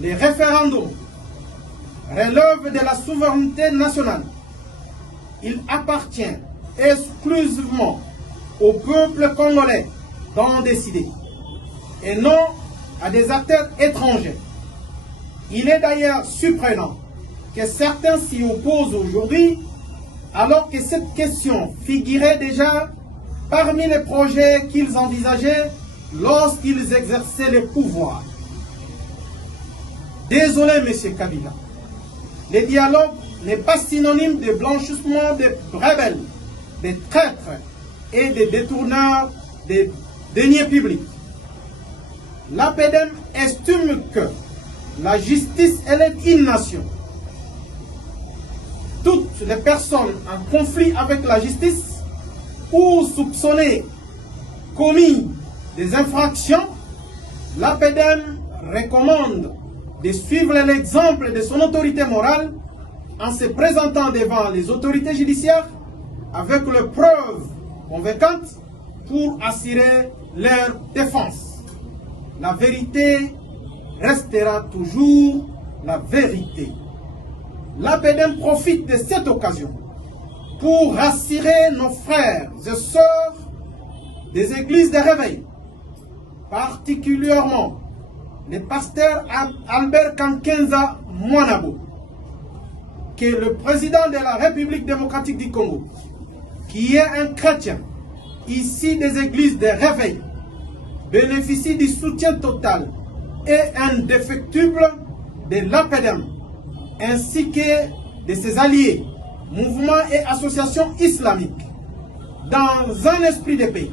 les référendums relèvent de la souveraineté nationale. Il appartient exclusivement au peuple congolais d'en décider, et non à des acteurs étrangers. Il est d'ailleurs surprenant que certains s'y opposent aujourd'hui, alors que cette question figurait déjà parmi les projets qu'ils envisageaient lorsqu'ils exerçaient le pouvoir. Désolé, M. Kabila, le dialogue n'est pas synonyme de blanchissement de rebelles, de traîtres et de détourneurs de deniers publics. L'APDM estime que la justice est une nation. Toutes les personnes en conflit avec la justice ou soupçonnées commis des infractions, l'APDM recommande de suivre l'exemple de son autorité morale en se présentant devant les autorités judiciaires avec les preuves convaincantes pour assurer leur défense. La vérité restera toujours la vérité. L'APDM profite de cette occasion pour rassurer nos frères et sœurs des églises de réveil, particulièrement le pasteur Albert Kankenza Mwanabo, qui est le président de la République démocratique du Congo, qui est un chrétien, ici des églises de réveil, bénéficie du soutien total et indéfectible de l'APDM, ainsi que de ses alliés, mouvements et associations islamiques, dans un esprit de paix,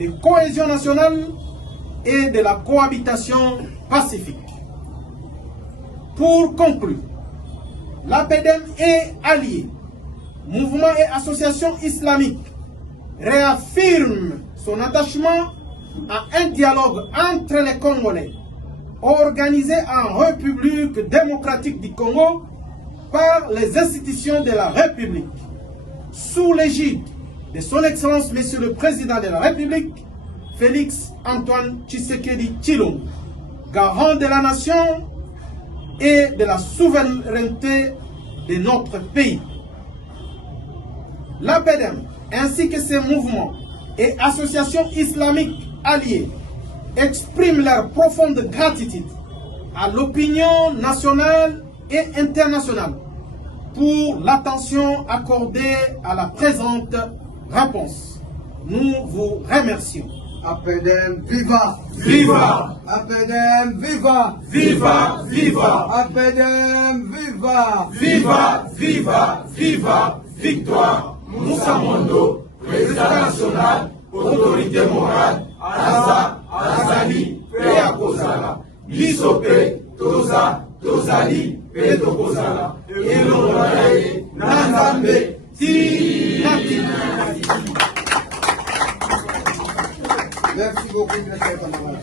de cohésion nationale et de la cohabitation pacifique. Pour conclure, l'APDM est allié, mouvements et associations islamiques, réaffirme son attachement à un dialogue entre les Congolais, organisé en République démocratique du Congo par les institutions de la République, sous l'égide de son Excellence Monsieur le Président de la République, Félix Antoine Tshisekedi Tshilombo, garant de la nation et de la souveraineté de notre pays. L'APDM ainsi que ses mouvements et associations islamiques alliées expriment leur profonde gratitude à l'opinion nationale et internationale pour l'attention accordée à la présente réponse. Nous vous remercions. APDM viva! Viva! APDM viva! Viva! Viva! APDM viva! Viva! Viva! Viva! Victoire! Moussa Mondo, président national, autorité morale, Aza, Azali, Pea Kozala, Bisope, Toza, Tozali, Peto Kozala, Elongaye, Nanzambe, Ti. Merci beaucoup, M.